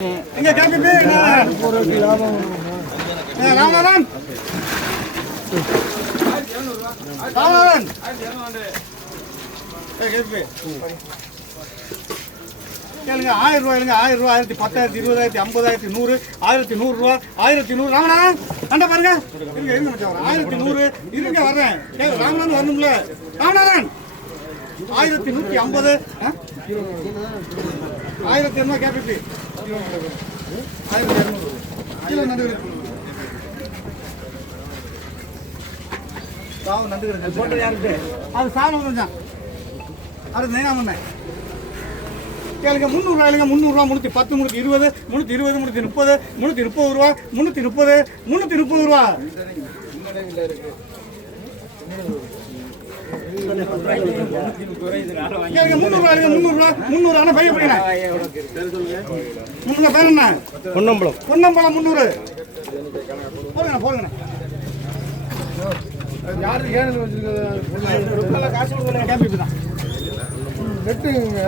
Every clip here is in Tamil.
இங்க கேப்பி ராமநாதன் ராமநாதன் கேளுங்க 1000 ரூபாய் இல்லைங்க 1000 ரூபாய் 1010 20000 50000 100 1100 ரூபா 1100 ராமநாதன் அண்ட பாருங்க இருங்க இருங்க மச்சான் 1100 இருங்க வர்றேன் ராமநாதன் வரணும்ல ராமநாதன் 1150 1200 கேப்பி 1200 கிலோ நடுவுல சாவு நடுவுல போட்டோ யாருக்கு அது சாவு கொஞ்சம் அது நேனா பண்ண கேளுங்க 300 ரூபாய்ங்க 300 ரூபா 310 320 320 330 330 ரூபா 330 330 ரூபா கேளுங்க 300 ரூபாய்ங்க 300 ரூபா 300 ஆனா பைய போறீங்க உங்க பேர் என்ன பொன்னம்பலம் பொன்னம்பலம் 300 போடுங்க போடுங்க யாரு ஏன்னு வச்சிருக்க காசு கொடுக்கல கேம்பி தான் வெட்டுங்க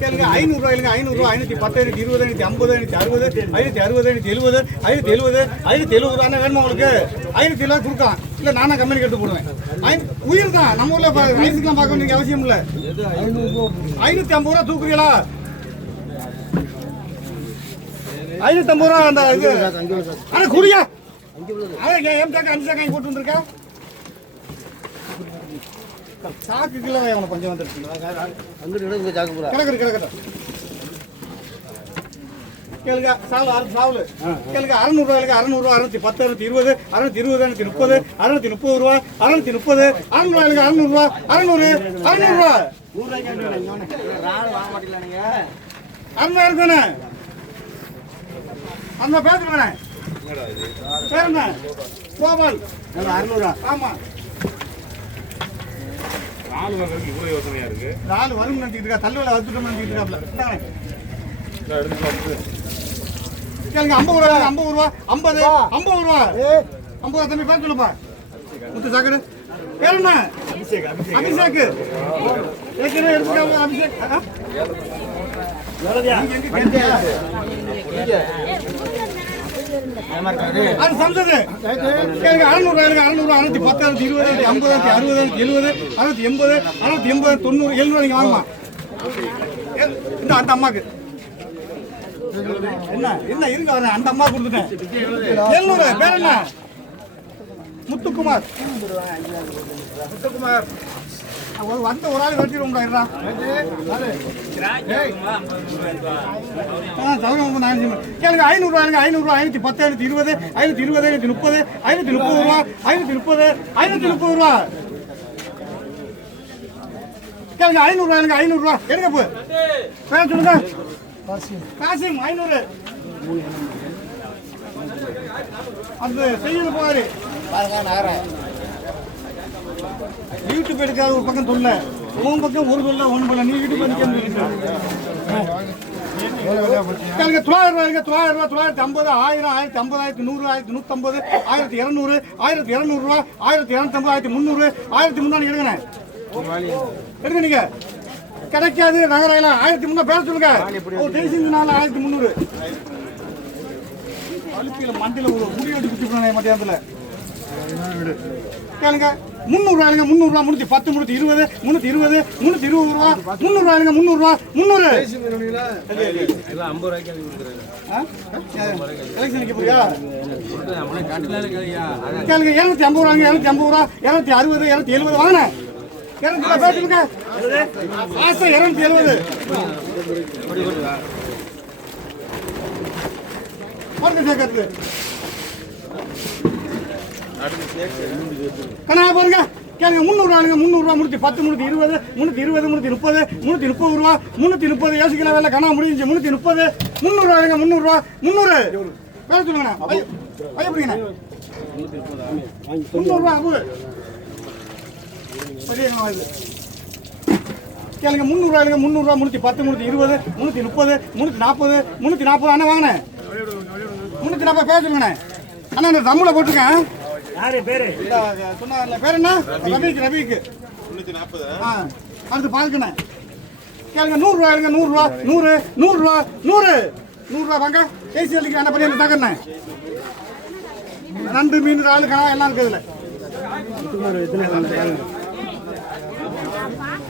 கேளுங்க 500 ரூபாய்ங்க 500 ரூபாய் 510 20 50 60 560 570 570 ரூபாய் வேணுமா உங்களுக்கு 500 ரூபாய் கொடுக்கலாம் இல்ல நானா கம்பெனி கட்டு போடுவேன் உயிர் தான் நம்ம ஊர்ல வயசுக்குலாம் பார்க்க வேண்டிய அவசியம் இல்ல 550 ரூபாய் தூக்குறீங்களா 550 ரூபாய் அந்த இது அட குடியா அட ஏன் தாக்க 5 தாக்க போட்டு வந்திருக்கா சாக்கு கிலோ அவன பஞ்சம் வந்துருச்சு அங்க இடங்க சாக்கு பூரா கிடக்கு கேளுங்க சாவுல கேளுங்க 600 ரூபாய்க்கு 600 ரூபாய் 610 620 620 630 ரூபாய் 630 600 600 ரூபாய் 600 600 ரூபாய் 100 கேட்டீங்க ரால் வாங்க மாட்டீங்களா நீங்க 600 இருக்குனே அந்த பேசுறேனே பேர் என்ன கோபால் 600 ஆமா நாலு வாங்குறதுக்கு இவ்வளவு யோசனையா இருக்கு நாலு வரும் நினைச்சிட்டு இருக்கா தள்ளுவல வந்துட்டோம் நினைச்சிட்டு இருக்காப்ல கேளுங்க 50 ரூபாய் 50 ரூபா 50 தம்பி பேர் சொல்லுப்பா முத்து சாக்கடு பேர் என்ன அபிஷேக் ஏற்கனவே எடுத்துக்காங்க அபிஷேக் அது சம்சது கேளுங்க 600 ரூபாய்ங்க 600 610 20 50 60 70 60 80 90 700 நீங்க வாங்கலாம் இந்த அந்த அம்மாக்கு என்ன என்ன இருங்க வரேன் அந்த அம்மா கொடுத்துட்டேன் 700 பேர் என்ன முத்துக்குமார் வந்த ஒரு ஆள் வெட்டிடுவோம்டா கேளுங்க 500 ரூபாய்ங்க 500 ரூபாய் 510 20 520 530 530 ரூபா 530 530 ரூபா கேளுங்க 500 ரூபாய்ங்க 500 ரூபா எடுங்க போ பேர் சொல்லுங்க காசிம் 500 அந்த செய்யல பாரு பாருங்க நகர யூடியூப் எடுக்காத ஒரு பக்கம் சொல்ல உன் பக்கம் ஒரு சொல்ல ஒன்று பண்ணல நீ யூடியூப் கேளுங்க 900 ரூபாய்ங்க 900 ரூபாய் 950 1000 1050 100 1150 1200 ரூபா 1250 1300 எடுங்கண்ணே எடுங்க நீங்க கிடைக்காது நகராயில 1300 பேர் சொல்லுங்க ஒரு டென்ஷன் 1300 அழுப்பியில மண்டியில ஒரு முடி வெட்டி குடிச்சுக்கணும் மத்தியானத்துல கேளுங்க 300 ரூபாய்ங்க 300 ரூபா 310 320 320 ரூபா 300 ரூபாய்ங்க 300 ரூபா 300 எல்லாம் 50 ரூபாய்க்கு எலெக்ஷனுக்கு போறியா கேளுங்க 250 ரூபாய்ங்க 250 ரூபா 260 270 வாங்க 200 பேசுங்க ஆசை 270 போடுங்க சேர்க்கறது கணா பாருங்க கேளுங்க 300 ரூபாய்ங்க 300 ரூபா 310 320 330 ரூபா 330 யோசிக்கல வேலை கணா முடிஞ்சு 330 300 ரூபாய்ங்க 300 ரூபா 300 வேலை சொல்லுங்கண்ணா ஐயப்படிங்கண்ணா 300 ரூபா கேளுங்க 300 ரூபாய்ங்க 300 ரூபா 310 320 330 340 அண்ணா வாங்கினேன் 340 பேர் சொல்லுங்கண்ணே அண்ணா இந்த தம்முல போட்டுருக்கேன் யாரு பேரு சொன்ன பேர் என்ன ரவிக்கு 340 அடுத்து பாருங்கண்ணே கேளுங்க 100 ரூபாய்ங்க 100 ரூபா 100 100 ரூபா 100 100 வாங்க தேசிய அள்ளிக்கு என்ன பண்ணி தாக்கண்ணே நண்டு மீன் இறால் கணா எல்லாம் இருக்குது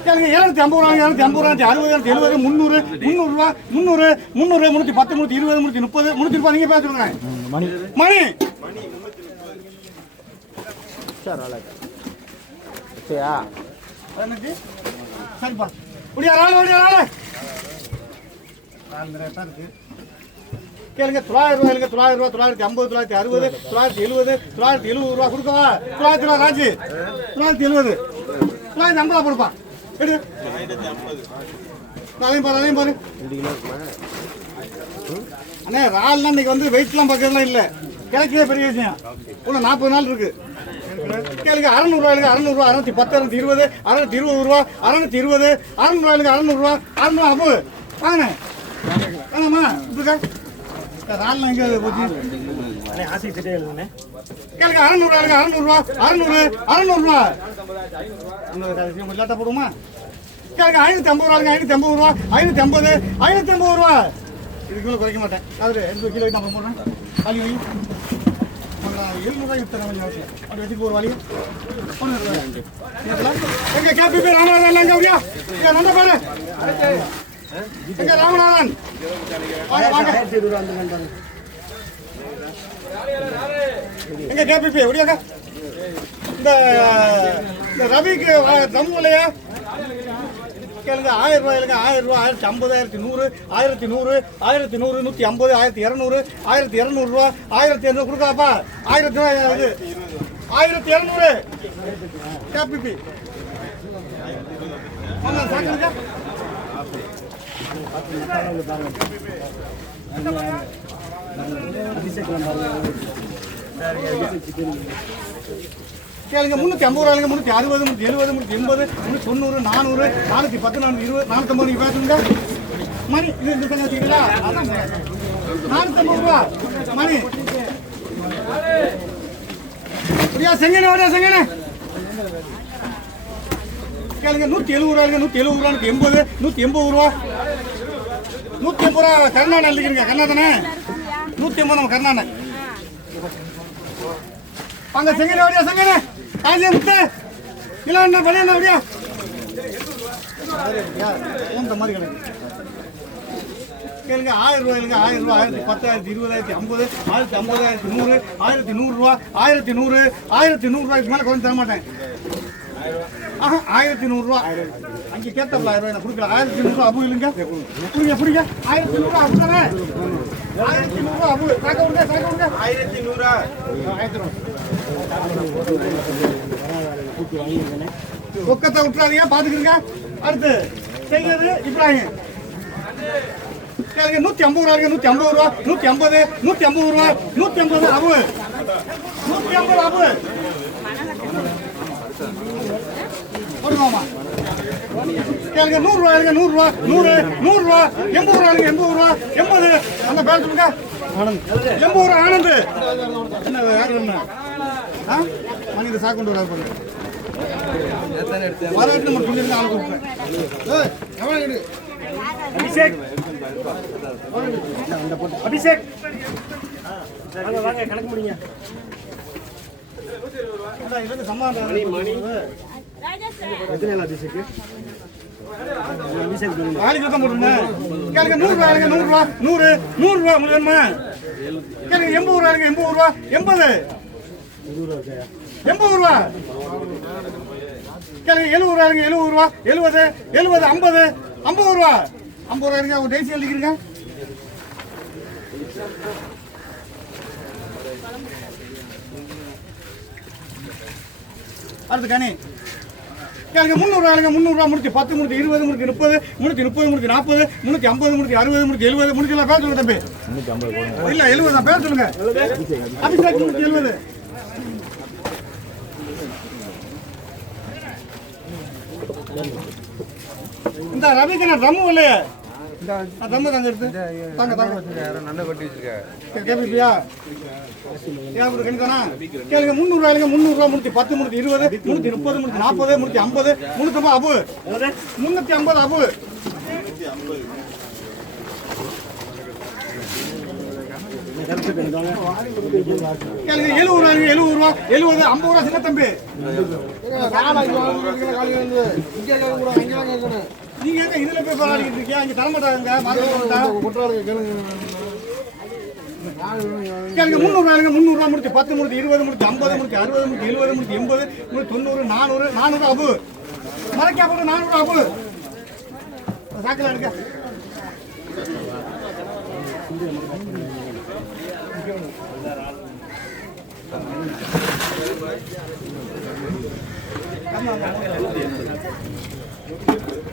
கேளுங்க 750 ரூபா 750 ரூபா 60 70 300 300 300 310 320 330 330 நீங்க பேசுங்க மணி மணி சரிப்பா கேளுங்க 900 ரூபாய் 900 ரூபா 950 960 970 970 ரூபா கொடுக்கவா 900 ரூபா ராஜி 970 950 கொடுப்பா எடு அதையும் பாரு அண்ணே ரால்னா இன்னைக்கு வந்து வெயிட்லாம் பார்க்கறதுலாம் இல்லை கிடைக்கவே பெரிய விஷயம் இன்னும் 40 நாள் இருக்கு கேளுங்க 600 ரூபாய்க்கு 600 ரூபா 610 620 620 ரூபா 620 600 ரூபாய்க்கு 600 ரூபா 600 அப்போ வாங்கண்ணே வேணாமா இப்படிக்கா ரால்லாம் எங்கே போச்சு ஆசை கேளுங்க 600 ரூபாய்க்கு 600 ரூபா 600 ரூபா லேட்டாக போடுமா கேளுங்க 550 ரூபாய்க்கு 550 ரூபா 550 ரூபா இதுக்குள்ள குறைக்க மாட்டேன் அது 2 கிலோ நம்ம போடுறேன் வலி வை 700 ரூபாய் விற்றுறேன் அப்படி வச்சுக்கு ஒரு வலி எங்க கேபி பேர் ராமநாதன் எங்க அப்படியா நல்ல பாரு எங்க ராமநாதன் எங்க கேபி எப்படியாக்கா இந்த ரவிக்கு தம்மு இல்லையா கேளுங்க 1000 ரூபாய்க்கு 1000 ரூபா 1050 1100 1100 150 1200 1200 ரூபா 1200 கொடுக்காப்பா 1000 ரூபாய் இது 1200 கேபிபி சாக்கிருக்கா கேளுங்க 350 ரூபாய்க்கு 360 370 380 390 400 410 420 450 நீங்க பேசுங்க மணி இது இந்த தங்க வச்சுக்கிறீங்களா 450 ரூபா மணி புரியா செங்கனே ஓடியா செங்கனே கேளுங்க 170 ரூபாய்க்கு 170 ரூபாய்க்கு 80 180 ரூபா 180 ரூபா கர்நாடகா எழுதிக்கிறீங்க கர்நாடகனே 180 நம்ம கர்நாடகா அங்க செங்கனே ஓடியா செங்கனே காஞ்சி முட்டை கிலோ என்ன பண்ண அப்படியா இந்த மாதிரி கிடக்கு கேளுங்க 1000 ரூபாய்க்கு 1000 ரூபா 1010 20 50 1050 100 1100 ரூபா 1100 ரூபாய்க்கு மேலே கொஞ்சம் தர மாட்டேன் 1100 ரூபா அங்கே கேட்டப்பல 1000 ரூபாய் நான் கொடுக்கல 1100 ரூபா அபு இல்லைங்க புரியுங்க 1100 ரூபா அபு தானே 1100 ரூபா அபு சாக்க விடுங்க 1100 ஒக்கத்தை விட்டுறாதீங்க பாத்துக்கிறீங்க அடுத்து செய்யறது இப்ராஹிம் கேளுங்க 150 ரூபா 150 ரூபா 150 அபு 150 அபு கேளுங்க 100 ரூபாய்க்கு 100 ரூபா 100 ரூபா 80 ரூபா 80 அந்த பேர் சொல்லுங்க 80 ரூபா ஆனந்த் என்ன யாரு என்ன மணி இந்த சாக்கு கொண்டு வர பாருங்க வரட்டு நம்ம சொல்லி ஆள் கொடுப்பேன் எவ்வளோ எடு அபிஷேக் வாங்க கணக்கு முடிங்க கேளுங்க 100 ரூபா 100 ரூபா வேணுமா கேளுங்க 80 ரூபா 80 ரூபா கேளுங்க 70 ரூபா 70 50 ரூபா 50 ரூபா ஒரு டேசி எழுதிக்கிறீங்க அடுத்து கனி கேளுங்க 300 ரூபா 310 320 330 330 340 350 360 370 பேர் சொல்லுங்க தம்பி இல்ல 70 பேர் சொல்லுங்க அபிஷேக் 370 இந்த ரவிக்கு நான் ட்ரம் இல்லையே ட்ரம் தாங்க எடுத்து தாங்க நல்ல கட்டி வச்சிருக்கேன் கேபிபியா யாரு கணிதானா கேளுங்க 300 ரூபாய்க்கு 310 320 330 340 350 350 அபு 350 அபு கேளுங்க 70 ரூபாய்ங்க 70 ரூபா 70 50 ரூபா சின்ன தம்பி நீங்க எங்க இதுல போய் போராடிட்டு இருக்கீங்க இங்க தர மாட்டாங்க கேளுங்க 300 ரூபாய்ங்க 300 ரூபா முடிச்சு 10 முடிச்சு 20 முடிச்சு 50 முடிச்சு 60 முடிச்சு 70 முடிச்சு 80 90 400 அபு மரக்கா போட்டு 400 அபு சாக்கல எடுக்க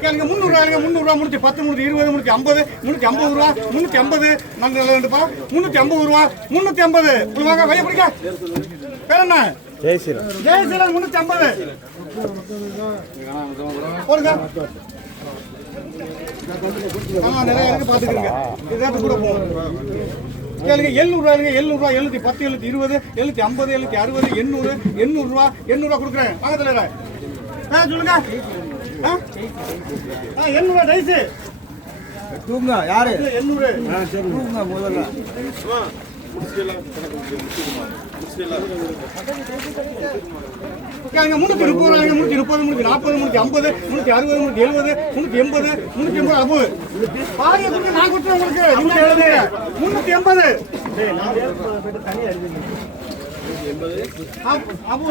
கேளுங்க 300 ரூபா முடிச்சு 10 முடிச்சு 20 முடிச்சு 50 350 ரூபா 350 நான் வேண்டுப்பா 350 ரூபா 350 வாங்க வைய பிடிக்க பேர் என்ன ஜெயசீலன் 350 போடுங்க நிறைய இருக்கு பாத்துக்கிறீங்க இதாக கூட போகும் கேளுங்க 700 ரூபா 710 720 750 760 800 ரூபா 800 கொடுக்குறேன் வாங்க தலைவர சொல்லுங்க 800 டைஸ் தூங்க யாரு 800 தூங்க முதல்ல கேளுங்க 330 ரூபாய்ங்க 330 340 350 360 370 380 அபு பாதிய கொடுத்து நான் கொடுத்தேன் உங்களுக்கு நீங்க எழுதுங்க 380 அபு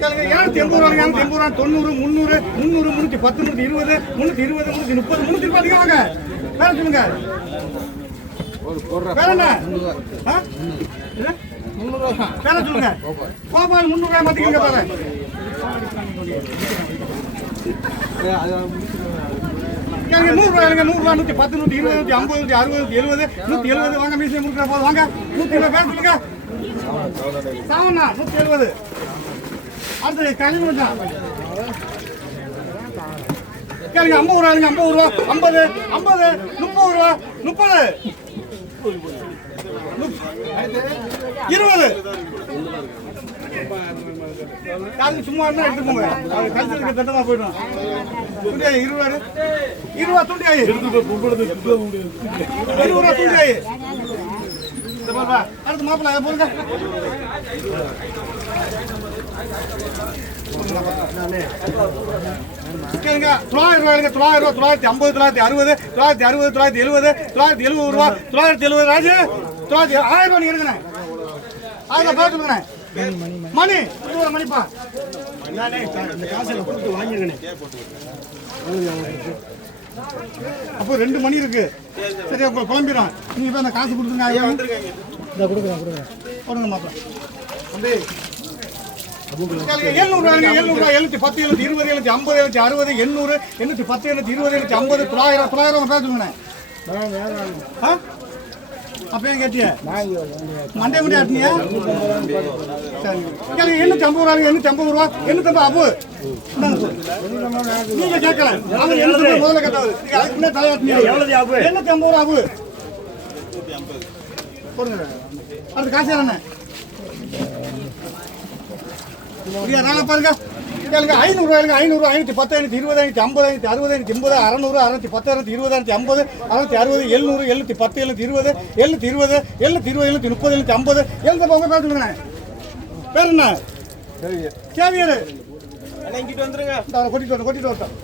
கேளுங்க 280 ரூபாய்ங்க 280 ரூபா 90 300 310 320 320 330 330 வாங்க வேற சொல்லுங்க வேற என்ன 300 ரூபாய் வேற சொல்லுங்க கோபால் 300 ரூபாய் மாத்திக்கங்க பாரு கேளுங்க 100 ரூபாய்ங்க 100 ரூபாய் 110 120 150 60 70 170 வாங்க மீசை முறுக்குற போது வாங்க 170 பேர் சொல்லுங்க சாவண்ணா 170 அடுத்து கழிவு தான் கேளுங்க 50 ரூபாய்ங்க 50 ரூபா 50 50 30 ரூபா 30 20 யாருக்கு சும்மா இருந்தா எடுத்துக்கோங்க அது கல்ச்சருக்கு தட்டமா போயிடும் 20 துண்டியாயி 20 ரூபா துண்டியாயி அடுத்து மாப்பிள்ள போடுங்க கேளுங்க 900 ரூபாய்ங்க 900 ரூபா 950 960 970 ரூபா 970 ராஜு 1000 ரூபாய் நீங்க எடுக்கணும் 1000 பாத்துக்கணும் மணி ஒரு மணிப்பா இந்த காசுல கொடுத்து வாங்கிருக்கேன் அப்போ 2 மணி இருக்கு சரி உங்களுக்கு குழம்பிடும் நீங்க போய் அந்த காசு கொடுத்துங்க இதை கொடுக்குறேன் போடுங்க மாப்பிள்ள 700 ரூபாய்ங்க 700 ரூபாய் 710 720 750 760 800 810 720 750 900 பேசுங்க அப்பயே கேட்டிய மண்டே முடி ஆட்டினியா சரி 850 ரூபாய்ங்க 850 ரூபா 850 அபு நீங்க கேட்கல அவங்க 850 முதல்ல கேட்டவர் நீங்க அதுக்கு முன்னே தலையாட்டினியா எவ்வளவு அபு 850 ரூபா அபு போடுங்க அடுத்து காசு என்ன நாங்க பாருங்க கேளுங்க 500 ரூபாய்ங்க 500 510 520 550 560 580 600 610 20 50 660 700 710 720 720 720 730 750 உங்க பேர் சொல்லுங்க பேர் என்ன சேவியர் அண்ணா இங்கிட்டு வந்துருங்க கொட்டிட்டு வரட்டும்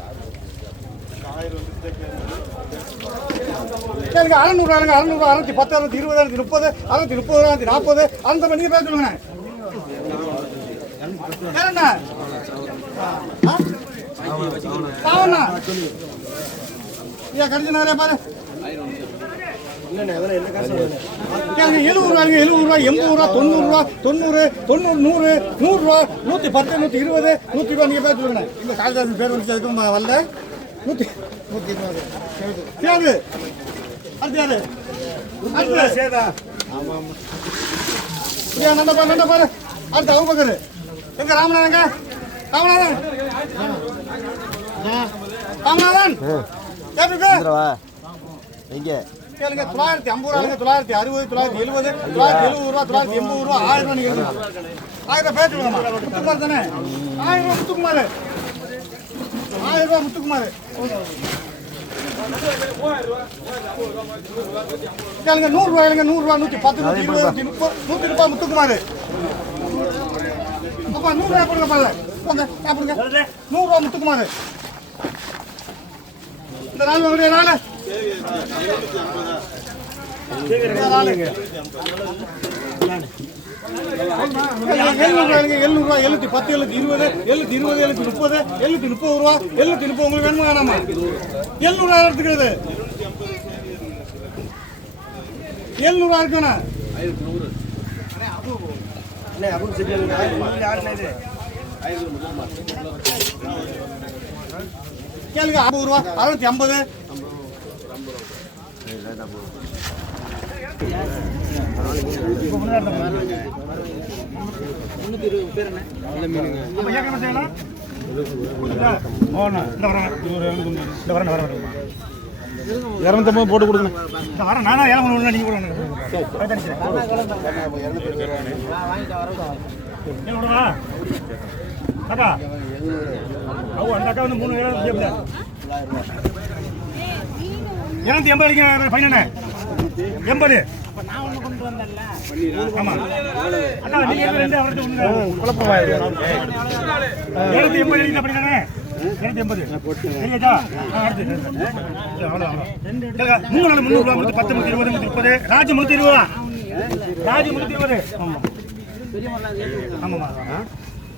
கேளுங்க 600 ரூபாய்ங்க 600 610 620 30 630 40 அந்த மணிக்கு பேர் சொல்லுங்க என்ன கடிச்சு பாரு 70 ரூபாய்ங்க 70 ரூபாய் 80 ரூபா 90 ரூபா 90 90 100 ரூபா 110 120 100 ரூபா நீங்க பேர் சொல்லுங்க இந்த காளிதாசன் பேர் வந்து அதுக்கும் வரல 120 சேது அடுத்து யாரு சேதா ஆமா நண்ட பாரு அடுத்து அவங்க பக்கரு எங்க ராமநாதங்க ராமநாதன் எங்க கேளுங்க 950 ரூபாய்ங்க 960 970 ரூபா 980 ரூபா 1000 ரூபா நீங்க 1000 பேர் சொல்லுங்கம்மா முத்துக்குமார் தானே 1000 ரூபா முத்துக்குமார் 1000 ரூபா முத்துக்குமார் கேளுங்க 100 ரூபாய்ங்க 100 ரூபாய் 110 120 130 ரூபாய் முத்துக்குமார் அப்பா 100 ரூபாய் போடுங்க பாருங்க போங்க சாப்பிடுங்க 100 ரூபாய் முத்துக்குமார் இந்த நாள் வாங்குற நாள் எழுநூறு ரூபாய் 710 720 730 730 ரூபா 730 உங்களுக்கு வேணுமா வேணாமா 700 ரூபாய் எடுத்துக்கிறது 700 ரூபாய் இருக்குண்ணா கேளுங்க 50 ரூபா 650 250 போட்டு கொடுங்க நானா ஏழை நீங்க கூட அக்கா அந்த அக்கா வந்து 280 அடிக்க பையனே 80 ஆமா அண்ணா நீங்க ரெண்டு அவர்ட்ட குழப்பமா 280 அடிக்க அப்படிதானே 280 சரியாச்சா அடுத்து அவ்வளவுதான் 300 ரூபாய் 10 20 30 ராஜ் 320 ராஜ் 320 ஆமா ஆமா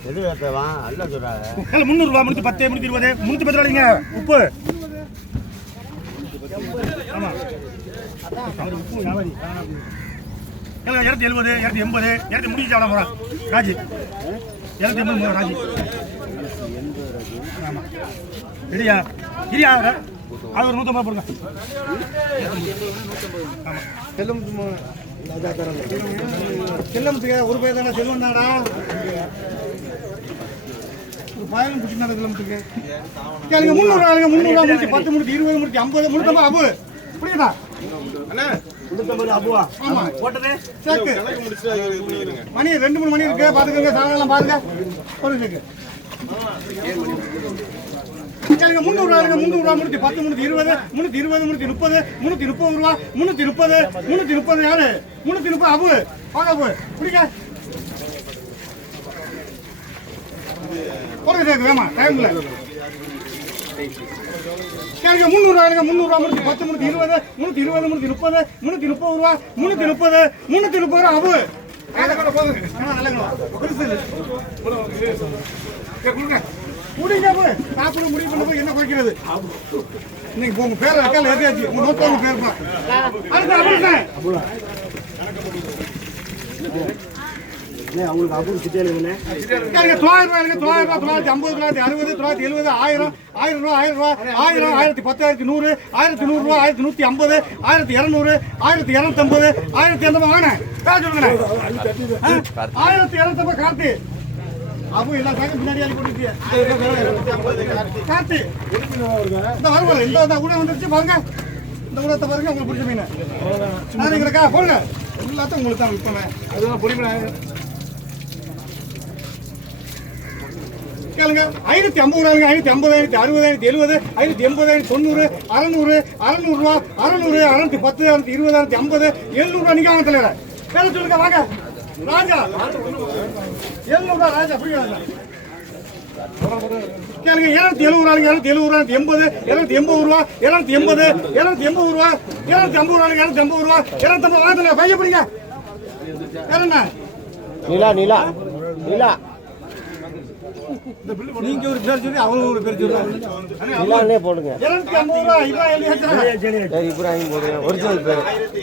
எது ஏத்தவா அல்ல சொல்றாங்க 300 ரூபாய் 10 20 310 ரூபாய்ங்க உப்பு ஆமா அவர் உப்பு யாவரி 270 280 2 முடிஞ்சு அவ்வளோ போகிறோம் ராஜி 280 ராஜி ஆமாம் சரியா சரியா அது ஒரு 150 போடுங்க ஆமாம் செல்லமுத்துக்கு ஒரு பேர் தானே செல்வம்னாடா ஒரு பயணம் பிடிச்சிருந்தா செல்லமுத்துக்கு கேளுங்க 300 ரூபாய்ங்க 300 ரூபா முடிச்சு 10 முடிச்சு 20 முடிச்சு 50 முன்னூத்தம்பது அபு புரியுதா அண்ணா முன்னூத்தம்பது அபுவா ஆமா போட்டது சேக்கு மணி 2-3 மணி இருக்கு பாத்துக்கங்க சாயங்காலம் பாருங்க ஒரு சேக்கு கேளுங்க 300 ரூபாய்ங்க 300 ரூபா முடிச்சு 10 முடிச்சு 20 320 முடிச்சு 30 330 ரூபா 330 யாரு 330 அபு வாங்க அபு பிடிங்க ஒரு சேக்கு வேமா டைம்ல கேளுங்க 300 ரூபாய்ங்க 300 ரூபா முடிச்சு 10 முடிச்சு 20 320 முடிச்சு 30 330 ரூபா 330 ரூபா அபு கேளுங்க போகுது நல்லங்களா பெருசு கேளுங்க முடிங்க அபு சாப்பிட முடிவு பண்ண போய் என்ன குறைக்கிறது நீங்க உங்க பேரை அக்கால ஏத்தியாச்சு உங்க நோட்டோங்க பேர் பா அடுத்து அபு அவங்களுக்கு அபூர் சிட்டியாளுங்கண்ணே கேளுங்க 900 ரூபாய்ங்க 900 ரூபாய் 950 960 970 1000 1000 ரூபாய் 1000 1010 100 1100 ரூபாய் 1150 1200 1250 1250 வாங்க பேர் சொல்லுங்க 1250 கார்த்தி அபு எல்லா கார்த்தி பின்னாடி ஆளி போட்டுட்டியே கார்த்தி இந்த வருவாங்க இந்த கூட வந்துருச்சு பாருங்க இந்த ஊரத்தை பாருங்க உங்களுக்கு பிடிச்ச மீன் நாளைக்கு போடுங்க எல்லாத்தையும் உங்களுக்கு தான் விற்பேன் அதுதான் பொடிமீன் கேளுங்க 550 ரூபாய்ங்க 550 560 570 580 90 600 ரூபா 600 610 620 650 700 ரூபாய் நீங்க வாங்க தலைவர பேர சொல்லுங்க வாங்க ராஜா 700 ரூபாய் ராஜா புரியுதா கேளுங்க 270 ரூபாய்ங்க 270 280 ரூபா 280 280 ரூபா 250 ரூபாய்ங்க 280 ரூபா 250 வாங்க பைய பிடிங்க வேற என்ன நீலா நீங்க ஒரு பேர் சொல்லி அவங்க ஒரு பேர் சொல்றாங்க போடுங்க 250 ரூபாய் இதான் எழுதியா சரி இப்ராஹிம் போடுங்க ஒரிஜினல் பேர்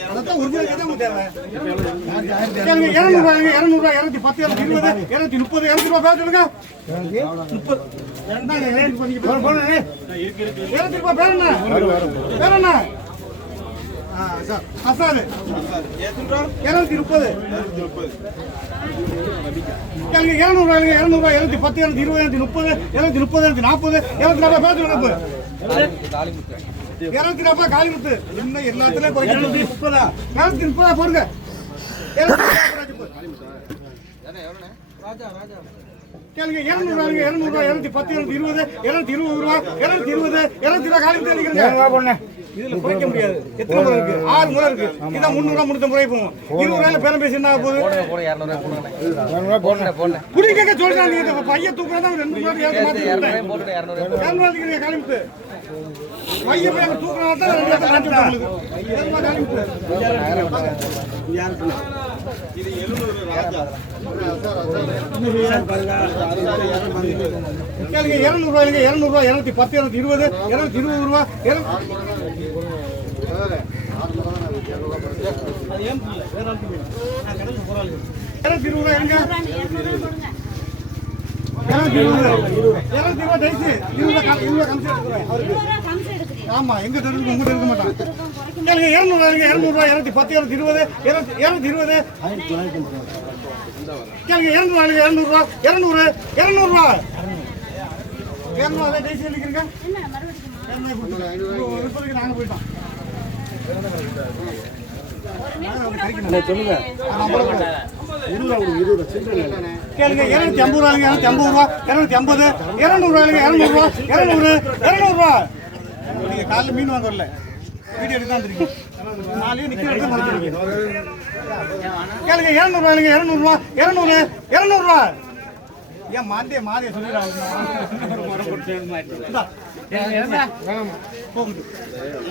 அதான் ஒரிஜினல் கேட்டா உங்களுக்கு தேவை 200 ரூபாய்ங்க 200 ரூபாய் 210 220 230 200 ரூபாய் பேர் சொல்லுங்க 30 ரெண்டாங்க ரேட் பண்ணி போடுங்க இருக்கு 200 ரூபாய் பேர் என்ன சார் அசாது 230 கேளுங்க 200 ரூபாய் 210 220 230 230 240 240 240 காளிமுத்து என்ன எல்லாத்துலயும் போய் 230 230 போடுங்க கேளுங்க 200 ரூபாய் 210 220 220 ரூபாய் 220 220 காளிமுத்து அடிக்கிறீங்க இதுல குறைக்க முடியாது. எத்தனை முறை இருக்கு? 6 முறை இருக்கு. இதான் 300 ரூபா 350 ரூபாய் போகும். 20 ரூபாயில பேரம் பேசி என்ன போகுது? குடிக்க சொல்றாங்க. நீங்க பைய தூக்குறதா 2 ரூபாய் ஏத்து மாத்தி 200 ரூபாய் காலிமுத்து பைய போய் தூக்குறதா தான் 2 ரூபாய் காலிமுத்து உங்களுக்கு. ஏமா காலிமுத்து இது 700 ராஜா கேளுங்க. 200 ரூபாய்ங்க. 200 ரூபாய் 210 220 220 ரூபாய் அது ஏன் வேற ஆளுக்கு நான் கடல்ல போறாங்க. 220 ரூபாய் எங்க 220 டைஸ் 20 கம்சி எடுக்குறேன் அவருக்கு. ஆமா எங்க தெரிஞ்சு உங்க எடுக்க மாட்டான். கேளுங்க. 200 ரூபாய்ங்க. 200 ரூபாய் 210 220 220 கேளுங்க. 200 ரூபாய்ங்க. 200 ரூபாய் 200 200 ரூபாய் 200 டைஸ் எழுதிக்கிறீங்க. இப்போதைக்கு நாங்க போயிட்டோம். சொல்லுங்க. கேளுங்க. 250 ரூபாய்ங்க. 250 ரூபாய் 250 200 ரூபாய்ங்க. 200 ரூபாய் 200 ரூபாய். நீங்க காலைல மீன் வாங்க வரல, வீடியோ எடுத்து தான் இருக்கீங்க. நாளைக்கு நிக்கிற இடத்துல மறந்துடுவீங்க. கேளுங்க. 200 ரூபாய்ங்க. 200 ரூபாய் 200 ரூபாய் ஏன் மாதே சொல்லிடுறாங்க. போகுது.